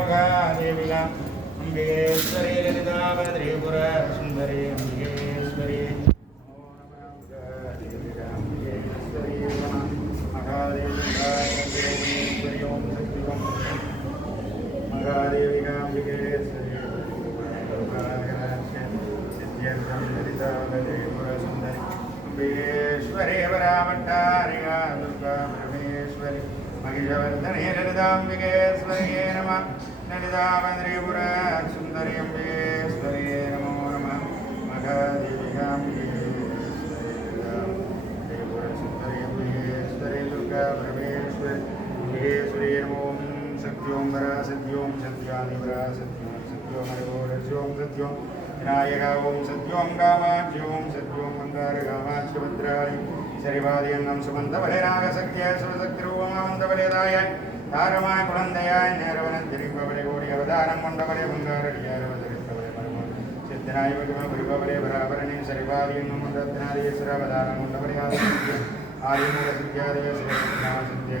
महादेविका अम्बिकेश्वरी ललिताभद्रीपुर सुन्दरी अम्बिकेश्वरी अम्बिकेश्वरी वराभट्टारिका दुर्गा परमेश्वरी महिषवर्धने ललिताम्बिकेश्वरी नमः ललिताभद्रीपुर सुन्दरी अम्बिकेश्वरी नमो नमः महादेविकाम्बिकेश्वरी सुन्दरी अम्बिकेश्वरी दुर्गा परमेश्वरी अम्बिकेश्वरी नमो सत्यों वरा सत्यों सत्यादिवरा सत्यों सत्यों हरिवोरस्यों सत्यों विनायका ओं सत्यों कामाख्यों सत्यों मंगारकामाख्यभद्राणि शरीवादियन्नं सुमन्तवलेनागसक्त्य सुरशक्तिरूपमन्तवलेदाय तारमाय कुलन्दयाय नेरवनन्तिरिपवले कोडि अवतारं मण्डवले मङ्गारडियारवतरित्तवले परमो सिद्धनाय विगमपुरिपवले वराभरणि शरीवादियन्नं मण्डत्नादियसुरावतारं मण्डवले आदित्य आदिमूलसिद्ध्यादय श्रीनामसिद्धे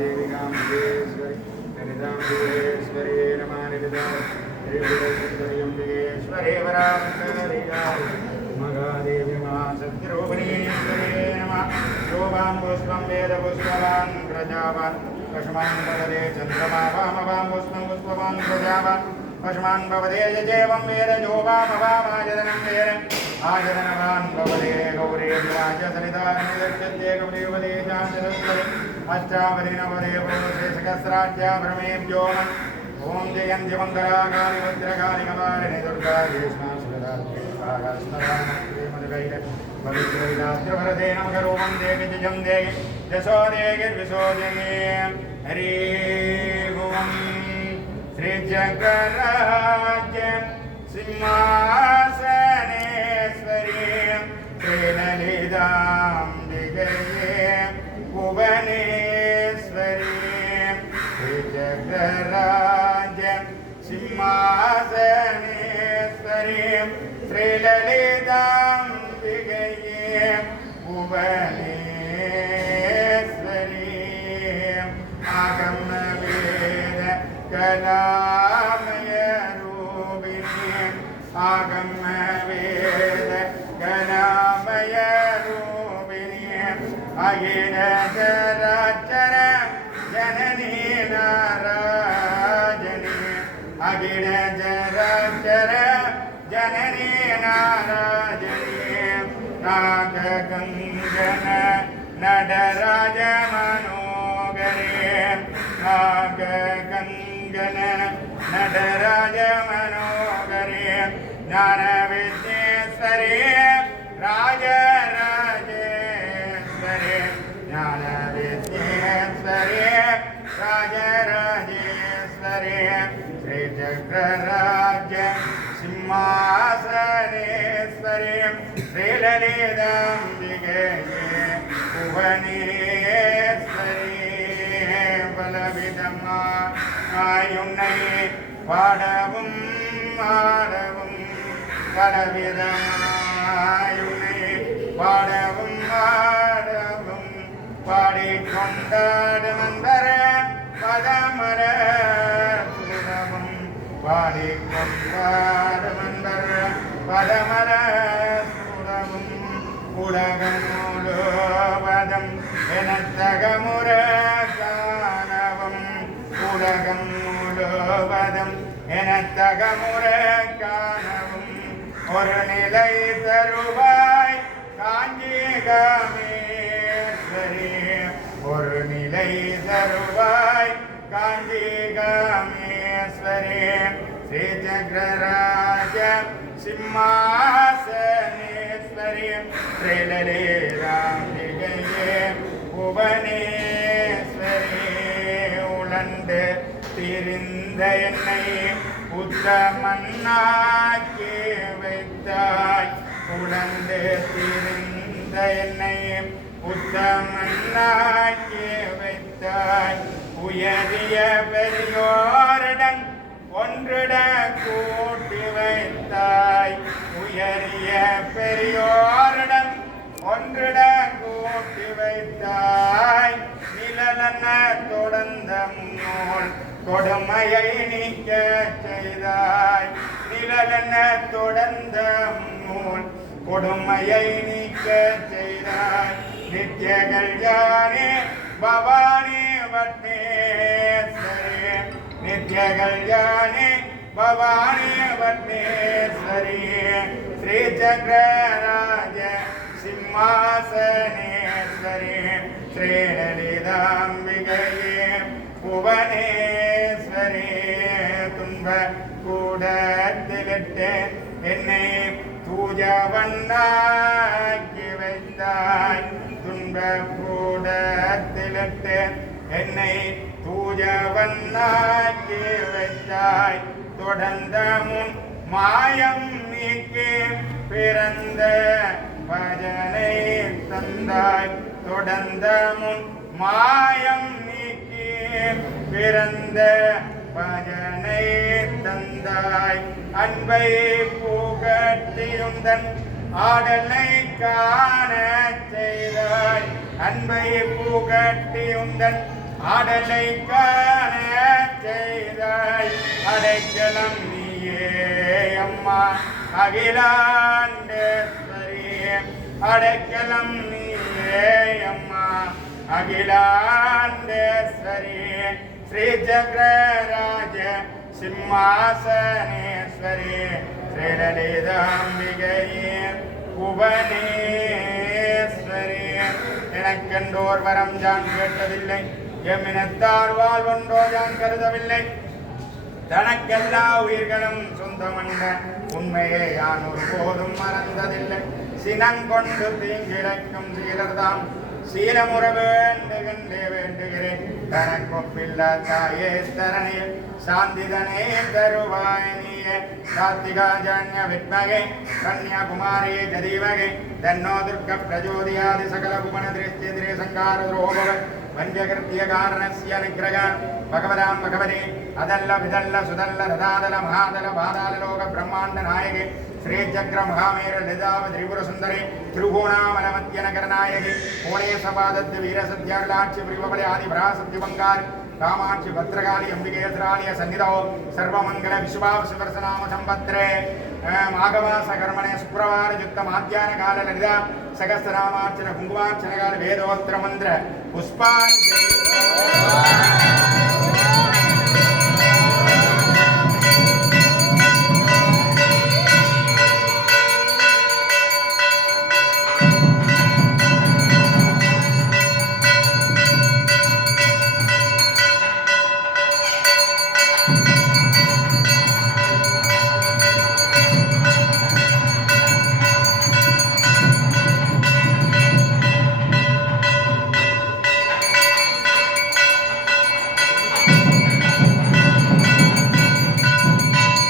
महादेविकाम्बिकेश्वरी ललिताम्बिकेश्वरी नमः ललिताम्बिकेश्वरी वराभट्टारिका महादेवी महाशक्तिरूपिणीश्वरी नमः शोभां पुष्पं वेदपुष्पवान् प्रजावान् पशुमान् भवते चन्द्रमा वामवां पुष्पं पुष्पवान् प्रजावान् पशुमान् भवते यजेवं वेद जोवामवामायतनं वेद आयतनवान् भवते गौरे विवाच सरितानिदक्षते गौरीवदे चाञ्चलस्वरे अष्टावदे नवदे पुरुषेशकस्राज्या भ्रमेभ्यो ओं जयन्ति मङ्गलाकारि भद्रकारि कपालिनि दुर्गा येष्माशुरदात्रिकास्मरामद्वैत पवित्रैलाद्रभरते नमकरूपं देहि जजं देहि यशो देहिर्विशो देहि हरि ओं श्रीचक्रराज्य सिंहासनेश्वरी श्रीललिताम्बिकये भुवनेश्वरी श्रीचक्रराज्य सिंहासनेश्वरी श्रीललिताम्बिकये भुवनेश्वरी आगमवेद कलामय रूपिणी आगमवेद कलामय रूपिणी अखिल चराचर जननी नारायणी अखिल चराचर जननी नारायणी नागगङ्गन नटराज मनोगरे नागगङ्गन नटराज मनोगरे ज्ञानविद्येश्वरी राजराजेश्वरी ज्ञानविद्येश्वरी राजराजेश्वरी श्रीचक्रराज्य सिंहासनेश्वरी श्रीललिताम्बिकये भुवनेश्वरी பலவிதமாயுன்னை பாடவும் ஆடவும் பலவிதமாயுன்னை பாடவும் ஆடவும் பாடிக்கொண்டாடும் அன்பர பதமர சுடவும் பாடிக்கொண்டாடும் அன்பர பதமர சுடவும் உலகம் முழுவதும் எனத்தகமுற காணவும் உலகம் முழுவதும் எனத்தகமுற காணவும் ஒரு நிலை தருவாய் காஞ்சிகாமேஸ்வரி ஒரு நிலை தருவாய் காஞ்சிகாமேஸ்வரி श्रीचक्रराज सिंहासनेश्वरी श्रीललिताम्बिकये புவனேஸ்வரி உழண்டு திரிந்த என்னை உத்தமன்னாக்கி வைத்தாய் உழந்து திரிந்த என்னை உத்தமன்னாக்கி வைத்தாய் உயரிய பெரியோருடன் ஒன்றிட கூட்டி வைத்தாய் உயரிய பெரியோருடன் ஒன்றிட கூட்டி வைத்தாய் நிழலன தொடர்ந்த முன்னோள் கொடுமையை நீக்க செய்தாய் நிழலன தொடர்ந்த முன்னோள் கொடுமையை நீக்க செய்தாய் நித்ய கல்யாணி பவானி வட்னேஸ்வரி நித்ய கல்யாணி பவானி வட்னேஸ்வரி ஸ்ரீ சக்கரராஜ சிம்மாசனேஸ்வரி ஸ்ரீலலிதாம்பிகையே புவனேஸ்வரி துன்ப கூடத்திலிட்டு என்னை தூஜவன்னாக்கி வைத்தாய் துன்ப கூடத்திலிட்டு என்னை தூஜவன்னாக்கி வைத்தாய் தொடர்ந்த முன் மாயம் நீக்கி பிறந்த பஜனை தந்தாய் தொடர்ந்த முன் மாயம் நீக்கி பிறந்த பஜனை தந்தாய் அன்பை புகட்டியுந்தன் ஆடலை காண செய்தாய் அன்பை புகட்டியுந்தன் ஆடலை காண செய்தாய் அடைக்கலம் நீயே அம்மா அகிலாண்டேஸ்வரி அடைக்கலம் நீயே அம்மா அகிலாண்டேஸ்வரி ஸ்ரீ சக்கரராஜ சிம்மாசனேஸ்வரி ஸ்ரீலலிதாம்பிகையே புவனேஸ்வரி எனக்கென்றோர் வரம் யான் கேட்டதில்லை எம்மினத்தார் வாழ்வொன்றோ யான் கருதவில்லை தனக்கெல்லா உயிர்களும் சொந்தமன்ற உண்மையை யான் ஒருபோதும் மறந்ததில்லை சினங்கொண்டு தீங்கிழைக்கும் சீலர்தாம் சீலமுற வேண்டுகின்றே வேண்டுகிறேன் தனக்கொப்பில்ல தாயே தரணியில் சாந்திதனே தருவாய் நீயே கார்த்திகாஜான்ய வித்மகே கன்யாகுமாரியே ததீமகே தன்னோ துர்க பிரஜோதியாதி சகல புவன திருஷ்டிதிரே சங்கார துரோபவ பஞ்சகிருத்திய காரணஸ்ய நிகிரக பகவதாம் பகவதே அதல்ல விதல்ல சுதல்ல ரதாதல மகாதல பாதாள லோக பிரம்மாண்ட நாயகே श्री चक्र महामेर लिदाव त्रिपुर सुंदरी त्रिभुवनामलमत्य नगर नायकी कोणे सपादद्य वीर सत्यालाक्ष्य प्रिवबले आदि भ्रा सत्य बंगार कामाक्षि भद्रकाली अंबिके श्रालिय सन्निधौ सर्वमंगल विश्वाव सुदर्शनाम संवत्सरे माघमास कर्मणे शुक्रवार युक्त माध्याह्न काल ललिता सहस्रनामार्चन कुंकुमार्चन काल वेदोत्र मंत्र पुष्पांजलि